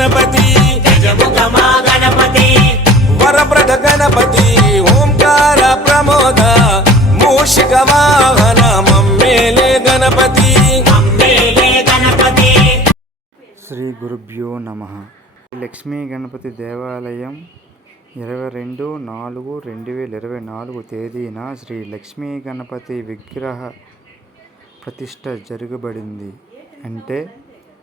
గణపతి. గణపతి. వరప్రద గణపతి ఓంకార ప్రమోద మూషిక వాహన మమ్మేలే గణపతి. శ్రీ గురుభ్యో నమ. లక్ష్మీ గణపతి దేవాలయం ఇరవై రెండు నాలుగు రెండు వేల ఇరవై నాలుగు తేదీన శ్రీ లక్ష్మీ గణపతి విగ్రహ ప్రతిష్ట జరగబడింది. అంటే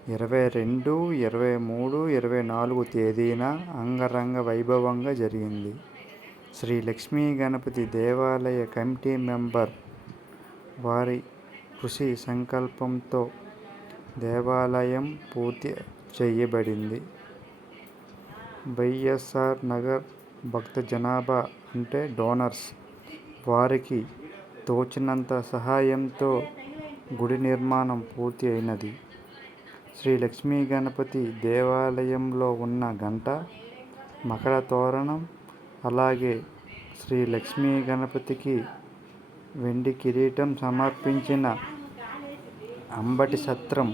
ఇరవై రెండు ఇరవై మూడు ఇరవై నాలుగు తేదీన అంగరంగ వైభవంగా జరిగింది. శ్రీ లక్ష్మీ గణపతి దేవాలయ కమిటీ మెంబర్ వారి కృషి సంకల్పంతో దేవాలయం పూర్తి చేయబడింది. వైఎస్ఆర్ నగర్ భక్త జనాభా అంటే డోనర్స్. వారికి తోచినంత సహాయంతో గుడి నిర్మాణం పూర్తి అయినది. శ్రీ లక్ష్మీ గణపతి దేవాలయంలో ఉన్న గంట మకర తోరణం అలాగే శ్రీ లక్ష్మీ గణపతికి వెండి కిరీటం సమర్పించిన అంబటి సత్రం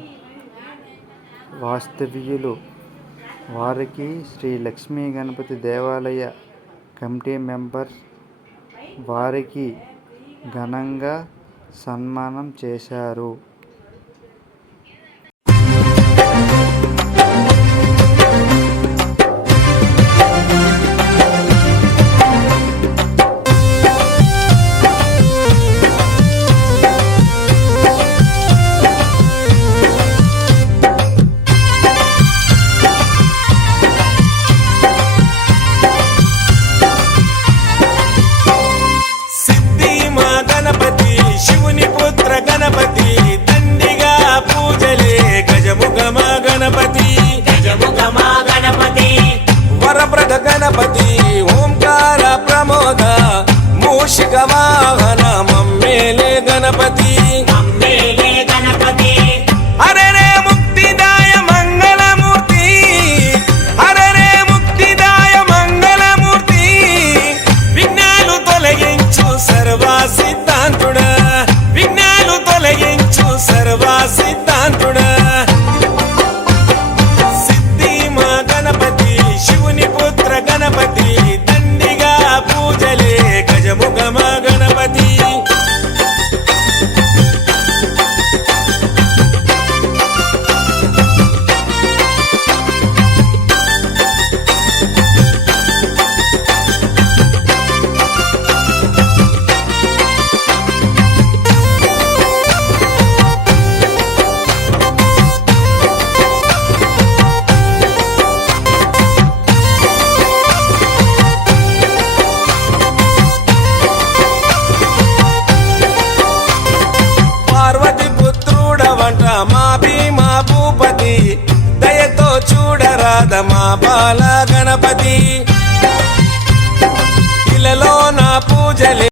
వాస్తవ్యులు వారికి శ్రీ లక్ష్మీ గణపతి దేవాలయ కమిటీ మెంబర్స్ వారికి ఘనంగా సన్మానం చేశారు. వరప్రద గణపతి ఓంకార ప్రమోద మూషిక వాహన మమ్మేలే చూడరాద మా బాల గణపతి. ఇలలో నా పూజలే